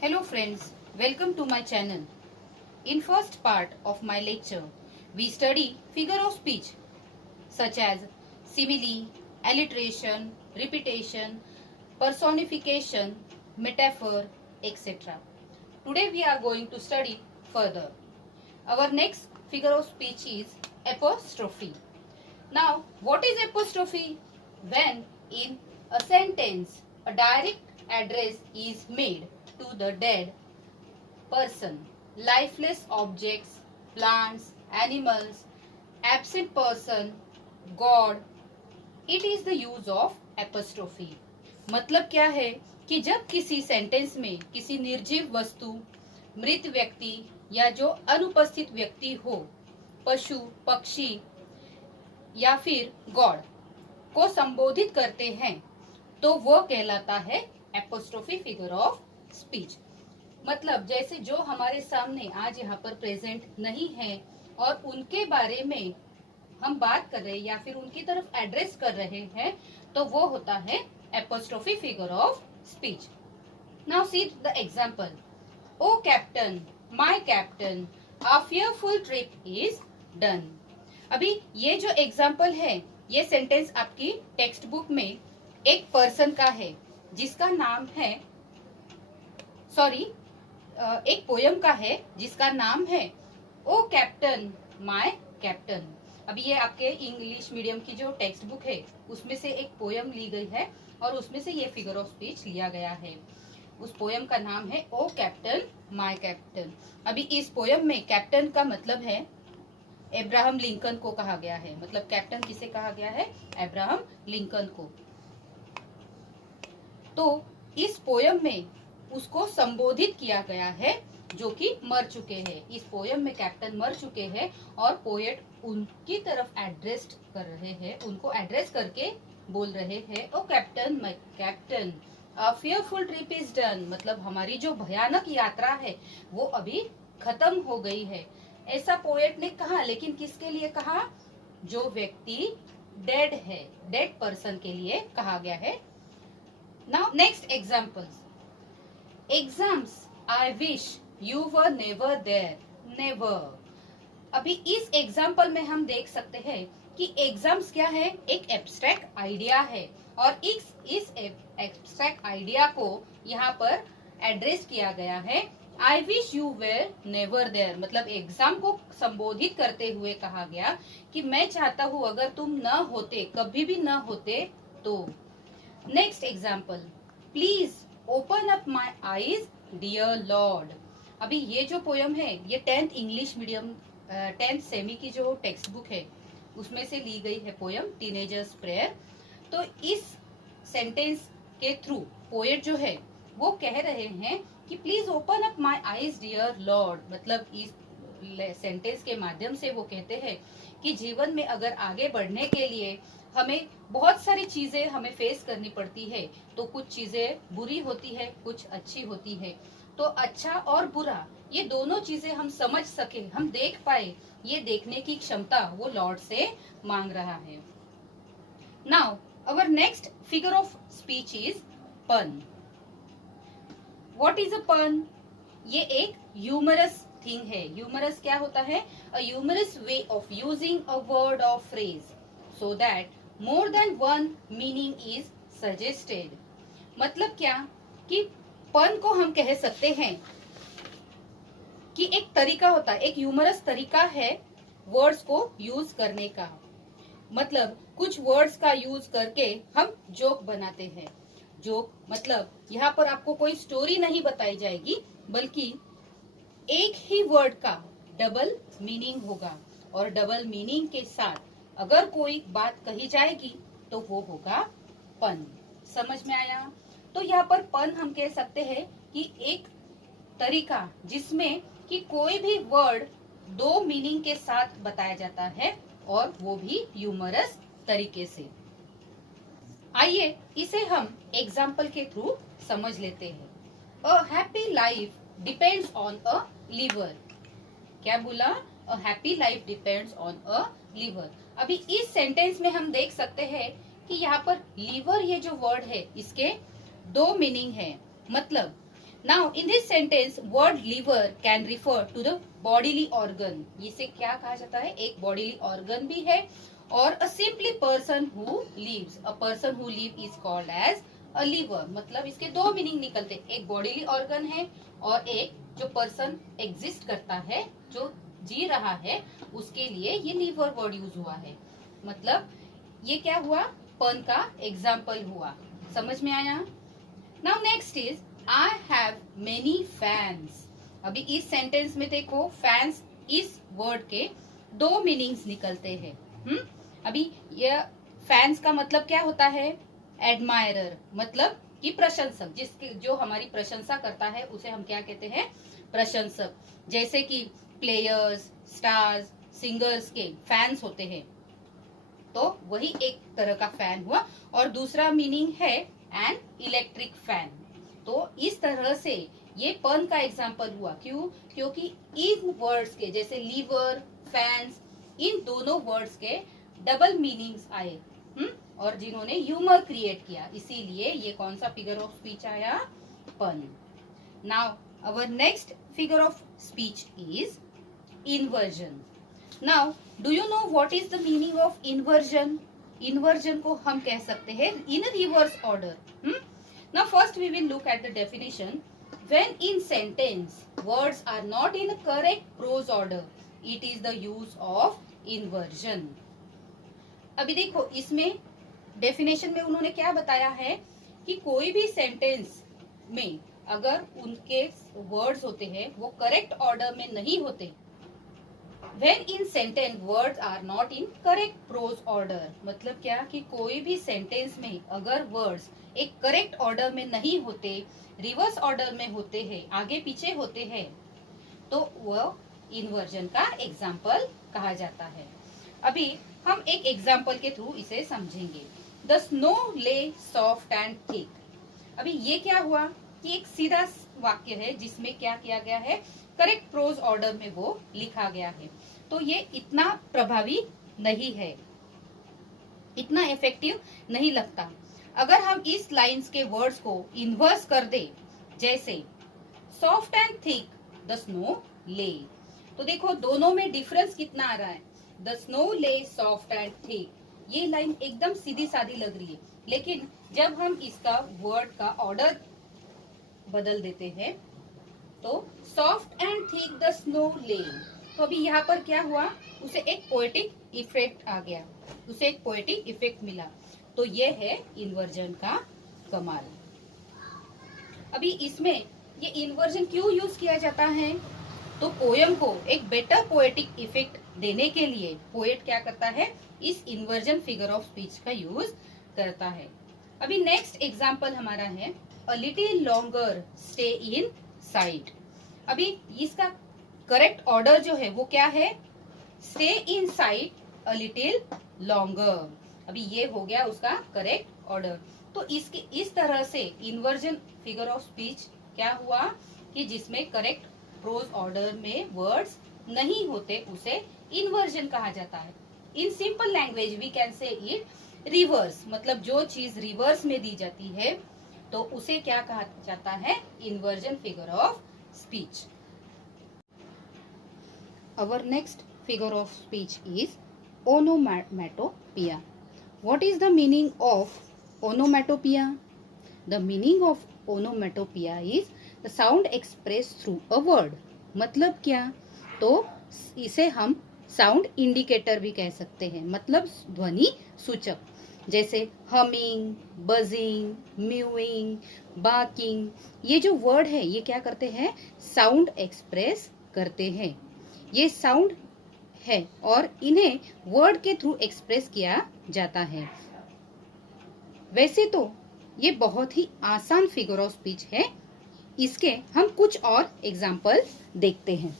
Hello friends, welcome to my channel. In first part of my lecture, we study figure of speech such as simile, alliteration, repetition, personification, metaphor, etc. Today we are going to study further. Our next figure of speech is apostrophe. Now, what is apostrophe? When in a sentence a direct address is made to the dead person, lifeless objects, plants, animals, absent person, God, it is the use of apostrophe. मतलब क्या है कि जब किसी sentence में किसी निर्जीव वस्तु, मृत व्यक्ति या जो अनुपस्थित व्यक्ति हो, पशु, पक्षी या फिर गॉड को संबोधित करते हैं तो वो कहलाता है एपोस्ट्रोफी फिगर ऑफ स्पीच। मतलब जैसे जो हमारे सामने आज यहाँ पर प्रेजेंट नहीं है और उनके बारे में हम बात कर रहे हैं या फिर उनकी तरफ एड्रेस कर रहे हैं तो वो होता है apostrophe figure of speech. Now see the example, O captain, my captain, a fearful trip is done. अभी ये जो एग्जाम्पल है ये सेंटेंस आपकी टेक्स्ट बुक में एक पर्सन का है जिसका नाम है एक पोयम का है जिसका नाम है ओ कैप्टन माय कैप्टन। अभी ये आपके इंग्लिश मीडियम की जो टेक्स्ट बुक है उसमें से एक पोयम ली गई है और उसमें से ये फिगर ऑफ स्पीच लिया गया है। उस पोयम का नाम है ओ कैप्टन माय कैप्टन। अभी इस पोयम में कैप्टन का मतलब है अब्राहम लिंकन को कहा गया है। मतलब कैप्टन किसे कहा गया है? अब्राहम लिंकन को। तो इस पोयम में उसको संबोधित किया गया है जो कि मर चुके हैं। इस पोयम में कैप्टन मर चुके हैं और पोएट उनकी तरफ एड्रेस्ड कर रहे हैं, उनको एड्रेस करके बोल रहे हैं O captain my captain, a fearful trip is done. मतलब हमारी जो भयानक यात्रा है वो अभी खत्म हो गई है, ऐसा पोएट ने कहा। लेकिन किसके लिए कहा? जो व्यक्ति डेड है, डेड पर्सन के लिए कहा गया है। Now next examples, exams, I wish you were never there, never. अभी इस एग्जाम्पल में हम देख सकते हैं कि एग्जाम्स क्या है? एक एब्स्ट्रैक्ट आइडिया है और इस एब्स्ट्रैक्ट आइडिया को यहाँ पर एड्रेस किया गया है I wish you were never there. मतलब एग्जाम को संबोधित करते हुए कहा गया कि मैं चाहता हूं अगर तुम न होते, कभी भी न होते तो। Next example, please open up my eyes dear Lord. अभी ये जो पोयम है ये 10th English medium 10th semi की जो टेक्स्ट बुक है उसमें से ली गई है पोयम टीनेजर्स प्रेयर। तो इस सेंटेंस के थ्रू पोएट जो है वो कह रहे हैं कि please open up my eyes dear Lord. मतलब इस सेंटेंस के माध्यम से वो कहते हैं कि जीवन में अगर आगे बढ़ने के लिए हमें बहुत सारी चीजें हमें फेस करनी पड़ती है। तो कुछ चीजें बुरी होती है, कुछ अच्छी होती है। तो अच्छा और बुरा ये दोनों चीजें हम समझ सके, हम देख पाए, ये देखने की क्षमता वो लॉर्ड से मांग रहा है। Now our next figure of speech is पन। व्हाट इज अ पन? ये एक ह्यूमरस थिंग है। ह्यूमरस क्या होता है? A humorous way of using a word और phrase so that more than one meaning is suggested. मतलब क्या कि पन को हम कह सकते हैं कि एक तरीका होता है, एक ह्यूमरस तरीका है वर्ड्स को यूज करने का। मतलब कुछ वर्ड्स का यूज करके हम जोक बनाते हैं। जोक मतलब यहाँ पर आपको कोई स्टोरी नहीं बताई जाएगी बल्कि एक ही वर्ड का डबल मीनिंग होगा और डबल मीनिंग के साथ अगर कोई बात कही जाएगी तो वो होगा पन। समझ में आया? तो यहाँ पर पन हम कह सकते हैं कि एक तरीका जिसमें कि कोई भी वर्ड दो मीनिंग के साथ बताया जाता है और वो भी ह्यूमरस तरीके से। आइए इसे हम एग्जाम्पल के थ्रू समझ लेते हैं। A happy life depends on a liver. क्या बोला? A happy life depends on a liver. अभी इस सेंटेंस में हम देख सकते हैं कि यहाँ पर लीवर ये जो वर्ड है इसके दो मीनिंग है। मतलब now in this sentence word liver can refer to the bodily organ. इसे क्या कहा जाता है, एक बॉडीली ऑर्गन भी है। और a simply person who lives, a person who live is called as a liver. मतलब इसके दो मीनिंग निकलते, एक बॉडीली ऑर्गन है और एक जो पर्सन एग्जिस्ट करता है, जो जी रहा है, उसके लिए ये लीवर वर्ड यूज हुआ है। मतलब ये क्या हुआ, पन का एग्जाम्पल हुआ। समझ में आया? Now next is I have many fans. अभी इस सेंटेंस में देखो फैंस इस वर्ड के दो मीनिंग्स निकलते हैं। अभी ये फैंस का मतलब क्या होता है, एडमायरर, मतलब कि प्रशंसक, जिसके जो हमारी प्रशंसा करता है उसे हम क्या कहते हैं, प्रशंसक। जैसे कि प्लेयर्स, स्टार्स, सिंगर्स के फैंस होते हैं, तो वही एक तरह का फैन हुआ। और दूसरा मीनिंग है एन इलेक्ट्रिक फैन। तो इस तरह से ये पन का एग्जाम्पल हुआ। क्यों? क्योंकि इन वर्ड्स के जैसे लीवर, फैंस, इन दोनों वर्ड्स के डबल मीनिंग्स आए और जिन्होंने ह्यूमर क्रिएट किया, इसीलिए ये कौन सा फिगर ऑफ स्पीच आया, pun. Now our next figure of speech is inversion. Now do you know what is the meaning of inversion? Inversion को हम कह सकते हैं in reverse order. Now first we will look at the definition. When in sentence words are not in correct prose order, it is the use of inversion. अभी देखो इसमें definition में उन्होंने क्या बताया है कि कोई भी सेंटेंस में अगर उनके वर्ड्स होते हैं वो करेक्ट ऑर्डर में नहीं होते, When in sentence words are not in correct prose order, मतलब क्या कि कोई भी सेंटेंस में अगर वर्ड्स एक करेक्ट ऑर्डर में नहीं होते, रिवर्स ऑर्डर में होते हैं, आगे पीछे होते हैं, तो वह इन्वर्जन का एग्जाम्पल कहा जाता है। अभी हम एक एग्जाम्पल के थ्रू इसे समझेंगे। द स्नो ले सॉफ्ट एंड थिक। अभी ये क्या हुआ कि एक सीधा वाक्य है जिसमें क्या किया गया है, करेक्ट प्रोज ऑर्डर में वो लिखा गया है। तो ये इतना प्रभावी नहीं है, इतना इफेक्टिव नहीं लगता। अगर हम इस लाइंस के वर्ड्स को इन्वर्स कर दे, जैसे soft and thick the snow ले, तो देखो दोनों में डिफरेंस कितना आ रहा है। द स्नो ले सॉफ्ट एंड थिक, ये लाइन एकदम सीधी सादी लग रही है, लेकिन जब हम इसका वर्ड का ऑर्डर बदल देते हैं तो soft and thick the snow ले, तो अभी यहाँ पर क्या हुआ, उसे एक पोएटिक इफेक्ट आ गया, उसे एक पोएटिक इफेक्ट मिला। तो ये है इन्वर्जन का कमाल। अभी इसमें ये इन्वर्जन क्यों यूज किया जाता है, तो पोयम को एक बेटर पोएटिक इफेक्ट देने के लिए पोएट क्या करता है, इस इन्वर्जन फिगर ऑफ स्पीच का यूज करता है। अभी नेक्स्ट एग्जाम्पल हमारा है a little longer stay in side. अभी इसका करेक्ट ऑर्डर जो है वो क्या है, stay in side a little longer. अभी ये हो गया उसका करेक्ट ऑर्डर। तो इसके इस तरह से इन्वर्जन फिगर ऑफ स्पीच क्या हुआ कि जिसमें करेक्ट प्रोज ऑर्डर में वर्ड्स नहीं होते, उसे इन्वर्जन कहा जाता है। In simple language we can say it reverse, मतलब जो चीज रिवर्स में दी जाती है तो उसे क्या कहा जाता है, inversion figure of speech. Our next figure of speech is onomatopoeia. What is the meaning of onomatopoeia? The meaning of onomatopoeia is the sound expressed through a word. मतलब क्या, तो इसे हम साउंड इंडिकेटर भी कह सकते हैं, मतलब ध्वनि सूचक। जैसे हमिंग, बजिंग, म्यूइंग, बाकिंग, ये जो वर्ड है ये क्या करते हैं, साउंड एक्सप्रेस करते हैं। ये साउंड है और इन्हें वर्ड के थ्रू एक्सप्रेस किया जाता है। वैसे तो ये बहुत ही आसान फिगर ऑफ स्पीच है, इसके हम कुछ और एग्जाम्पल देखते हैं।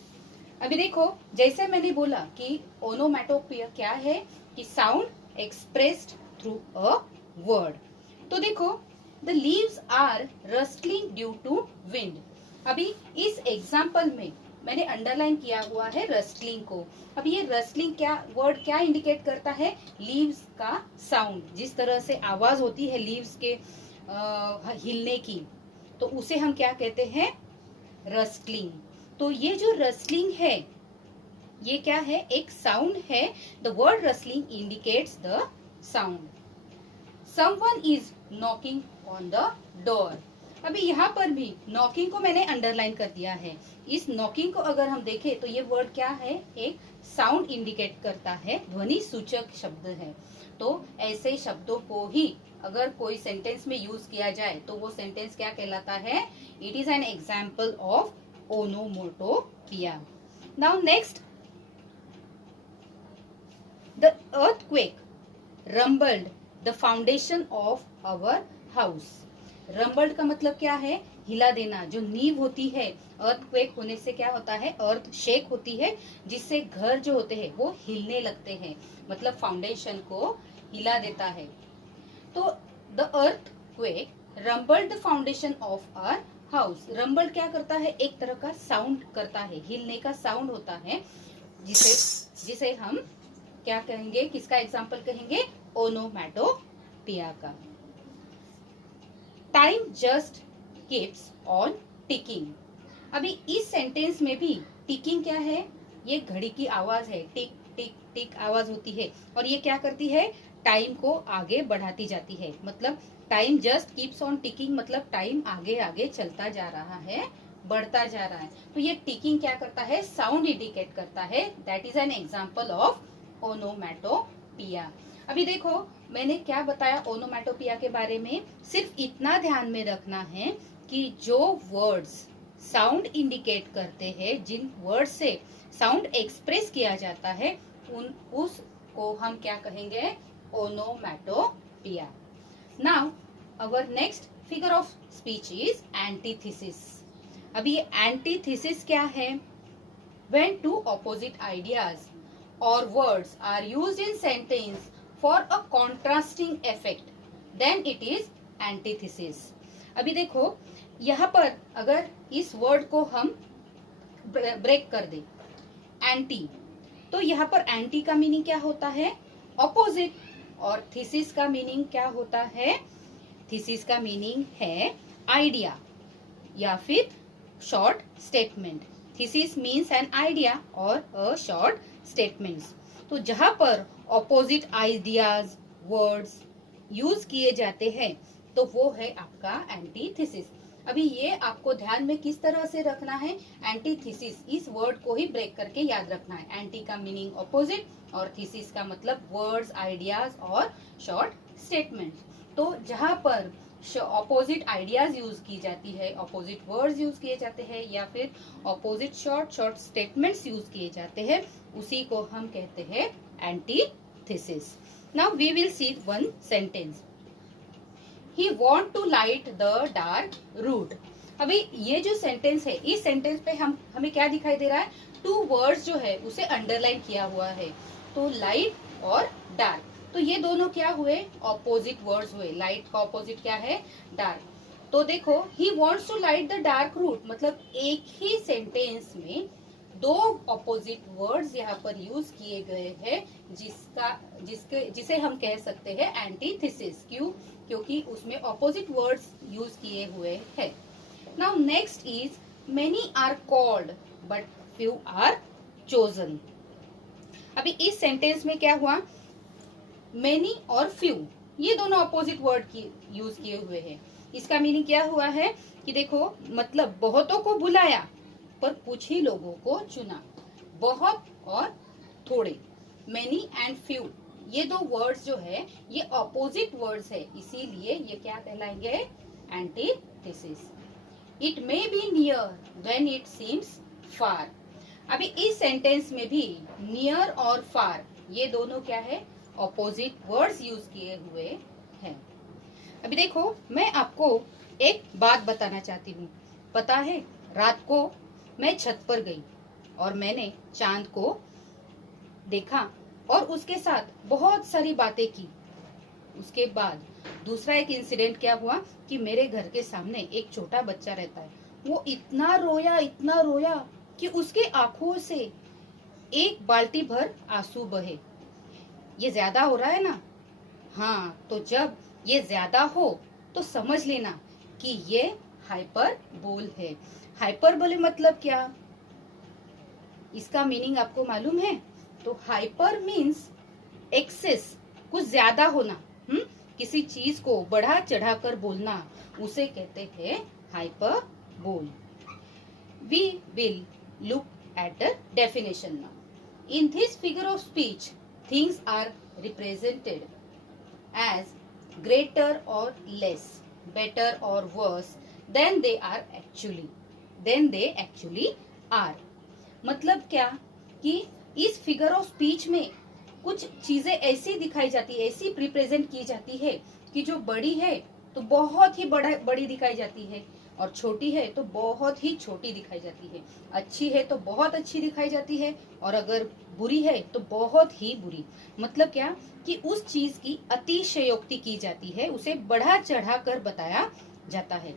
अभी देखो जैसे मैंने बोला कि ओनोमैटोपोइया क्या है, कि sound expressed through a word. तो देखो the leaves are rustling due to wind. अभी इस एग्जाम्पल में मैंने अंडरलाइन किया हुआ है रस्टलिंग को। अब ये रस्टलिंग क्या वर्ड क्या इंडिकेट करता है, लीव्स का साउंड, जिस तरह से आवाज होती है लीव्स के हिलने की, तो उसे हम क्या कहते हैं, रस्टलिंग। तो ये जो रस्टलिंग है ये क्या है, एक साउंड है। The word rustling indicates the sound. Someone is knocking on the door. अभी यहाँ पर भी नॉकिंग को मैंने अंडरलाइन कर दिया है। इस नॉकिंग को अगर हम देखें तो ये वर्ड क्या है, एक साउंड इंडिकेट करता है, ध्वनि सूचक शब्द है। तो ऐसे शब्दों को ही अगर कोई सेंटेंस में यूज किया जाए तो वो सेंटेंस क्या कहलाता है, it is an example of onomatopoeia. Now next, the earthquake rumbled the foundation of our house। रम्बल्ड का मतलब क्या है, हिला देना। जो नींव होती है, अर्थक्वेक होने से क्या होता है, अर्थ शेक होती है, जिससे घर जो होते हैं वो हिलने लगते हैं, मतलब फाउंडेशन को हिला देता है। तो the earthquake rumbled the foundation of our house. Rumbled क्या करता है, एक तरह का साउंड करता है, हिलने का साउंड होता है, जिसे हम क्या कहेंगे, किसका एग्जाम्पल कहेंगे, ओनोमैटोपिया का। Time just keeps on ticking. अभी इस सेंटेंस में भी टिकिंग क्या है, ये घड़ी की आवाज है, टिक टिक टिक आवाज होती है, और ये क्या करती है, टाइम को आगे बढ़ाती जाती है। मतलब time just keeps on ticking मतलब टाइम आगे आगे चलता जा रहा है, बढ़ता जा रहा है। तो ये टिकिंग क्या करता है, साउंड इंडिकेट करता है। That is an example of onomatopoeia. अभी देखो मैंने क्या बताया ओनोमैटोपिया के बारे में, सिर्फ इतना ध्यान में रखना है कि जो वर्ड्स साउंड इंडिकेट करते हैं, जिन वर्ड से साउंड एक्सप्रेस किया जाता है, उसको हम क्या कहेंगे, onomatopoeia. Now our next figure of speech is antithesis. अभी ये एंटीथेसिस क्या है, when two opposite ideas or words are used in sentence for a contrasting effect, then it is antithesis। अभी देखो यहाँ पर अगर इस वर्ड को हम ब्रेक कर दे, एंटी, तो यहाँ पर एंटी का मीनिंग क्या होता है, ऑपोजिट, और थीसिस का मीनिंग क्या होता है, थीसिस का मीनिंग है आइडिया या फिर short statement. Thesis means an idea और अ शॉर्ट स्टेटमेंट्स। तो जहां पर ऑपोजिट आइडियाज वर्ड्स यूज किए जाते हैं तो वो है आपका एंटीथेसिस। अभी ये आपको ध्यान में किस तरह से रखना है, एंटीथेसिस, इस वर्ड को ही ब्रेक करके याद रखना है। एंटी का मीनिंग ऑपोजिट और थीसिस का मतलब वर्ड्स, आइडियाज और शॉर्ट स्टेटमेंट्स। तो जहां पर ऑपोजिट आइडियाज यूज की जाती है, ऑपोजिट वर्ड्स यूज किए जाते हैं या फिर ऑपोजिट शॉर्ट स्टेटमेंट्स यूज किए जाते हैं, उसी को हम कहते हैं antithesis. Now we will see one sentence, he want to light the dark route. अभी ये जो सेंटेंस है, इस सेंटेंस पे हमें क्या दिखाई दे रहा है, टू वर्ड्स जो है उसे अंडरलाइन किया हुआ है। तो लाइट और डार्क, तो ये दोनों क्या हुए, ऑपोजिट वर्ड्स हुए। लाइट का ऑपोजिट क्या है, डार्क। तो देखो, he wants to light the dark route, मतलब एक ही सेंटेंस में दो ऑपोजिट वर्ड्स यहाँ पर यूज किए गए हैं, जिसे हम कह सकते हैं एंटीथेसिस। क्यों, क्योंकि उसमें ऑपोजिट वर्ड्स यूज किए हुए हैं। Now next is many are called but few are chosen. अभी इस सेंटेंस में क्या हुआ, मेनी और फ्यू, ये दोनों ऑपोजिट वर्ड यूज किए हुए हैं। इसका मीनिंग क्या हुआ है कि देखो, मतलब बहुतों को बुलाया पर कुछ ही लोगों को चुना। बहुत और थोड़े, मेनी एंड फ्यू, ये दो वर्ड्स जो है ये ऑपोजिट वर्ड्स है, इसीलिए ये क्या कहलाएंगे, antithesis. It may be near when it seems far. अभी इस सेंटेंस में भी नियर और फार ये दोनों क्या है, ऑपोजिट वर्ड्स यूज किए हुए हैं। अभी देखो, मैं आपको एक बात बताना चाहती हूँ। पता है, रात को मैं छत पर गई और मैंने चांद को देखा और उसके साथ बहुत सारी बातें की। उसके बाद दूसरा एक इंसिडेंट क्या हुआ कि मेरे घर के सामने एक छोटा बच्चा रहता है, वो इतना रोया कि उसके आंखों से एक बाल्टी भर आंसू बहे। ये ज्यादा हो रहा है ना? हाँ, तो जब ये ज्यादा हो तो समझ लेना कि ये हाइपरबोल है। हाइपरबोले मतलब क्या, इसका मीनिंग आपको मालूम है? तो हाइपर मीन्स एक्सेस, कुछ ज्यादा होना, किसी चीज को बढ़ा चढ़ाकर बोलना, उसे कहते हैं hyperbole. We will look at the definition now. In this figure of speech, things are represented as greater or less, better or worse than they actually are. मतलब क्या कि इस फिगर ऑफ स्पीच में कुछ चीजें ऐसी दिखाई जाती है, ऐसी रिप्रेजेंट की जाती है कि जो बड़ी है तो बहुत ही बड़ी दिखाई जाती है, और छोटी है तो बहुत ही छोटी दिखाई जाती है, अच्छी है तो बहुत अच्छी दिखाई जाती है, और अगर बुरी है तो बहुत ही बुरी। मतलब क्या कि उस चीज की अतिशयोक्ति की जाती है, उसे बढ़ा चढ़ा कर बताया जाता है।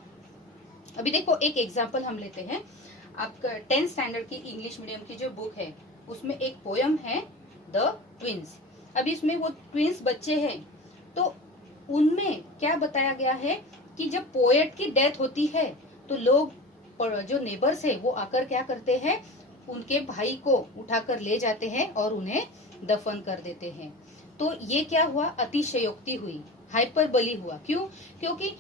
अभी देखो एक एग्जाम्पल हम लेते हैं। आपका 10th स्टैंडर्ड की इंग्लिश मीडियम की जो बुक है उसमें एक पोयम है द ट्विंस। अब इसमें वो ट्विंस बच्चे हैं, तो उनमें क्या बताया गया है कि जब पोएट की डेथ होती है तो लोग, जो नेबर्स है वो आकर क्या करते हैं, उनके भाई को उठाकर ले जाते हैं और उन्हें दफन कर देते हैं। तो ये क्या हुआ, अतिशयोक्ति हुई, हाइपरबली हुआ। क्यों? क्योंकि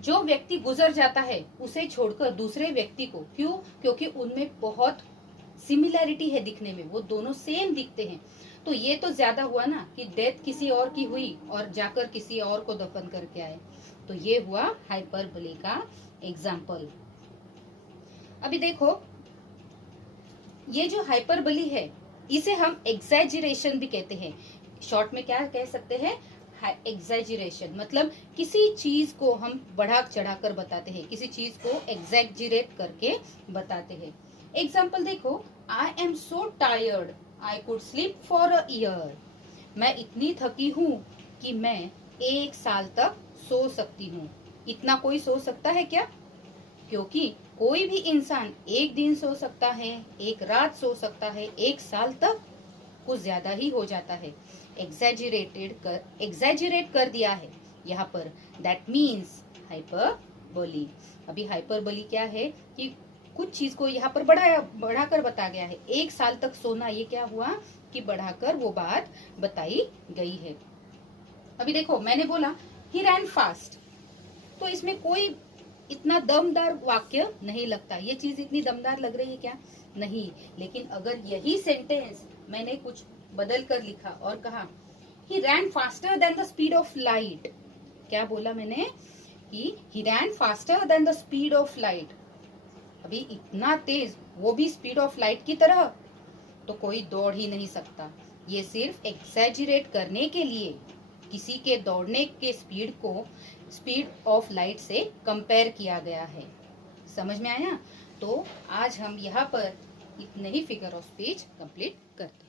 जो व्यक्ति गुजर जाता है उसे छोड़कर दूसरे व्यक्ति को, क्यों? क्योंकि उनमें बहुत सिमिलैरिटी है दिखने में, वो दोनों सेम दिखते हैं। तो ये तो ज्यादा हुआ ना कि डेथ किसी और की हुई और जाकर किसी और को दफन करके आए। तो ये हुआ हाइपरबोले का एग्जाम्पल। अभी देखो ये जो हाइपरबोली है इसे हम एग्जैजरेशन भी कहते हैं। शॉर्ट में क्या कह सकते हैं, एग्जैजरेशन। मतलब किसी चीज को हम बढ़ा चढ़ाकर बताते हैं, किसी चीज को एग्जैजरेट करके बताते हैं। एग्जाम्पल देखो, I am so tired I could sleep for a year. मैं इतनी थकी हूँ कि मैं 1 साल तक सो सकती हूँ। इतना कोई सो सकता है क्या? क्योंकि कोई भी इंसान 1 दिन सो सकता है, 1 रात सो सकता है, 1 साल तक कुछ ज्यादा ही हो जाता है। एग्जैजरेट कर दिया है यहाँ पर, दैट मीन्स हाइपरबोली। अभी हाइपरबोली क्या है कि कुछ चीज को यहाँ पर बढ़ाकर बताया गया है। 1 साल तक सोना, ये क्या हुआ कि बढ़ाकर वो बात बताई गई है। अभी देखो मैंने बोला ही रैन फास्ट, तो इसमें कोई इतना दमदार वाक्य नहीं लगता। ये चीज इतनी दमदार लग रही है क्या? नहीं। लेकिन अगर यही सेंटेंस मैंने कुछ बदल कर लिखा और कहा he ran faster than the speed of light, क्या बोला मैंने कि he ran faster than the speed of light. अभी इतना तेज, वो भी स्पीड ऑफ लाइट की तरह, तो कोई दौड़ ही नहीं सकता। ये सिर्फ एक्सैजरेट करने के लिए किसी के दौड़ने के स्पीड को स्पीड ऑफ लाइट से कंपेयर किया गया है। समझ में आया? तो आज हम यहाँ पर इतने ही फिगर ऑफ स्पीच कंप्लीट करते हैं।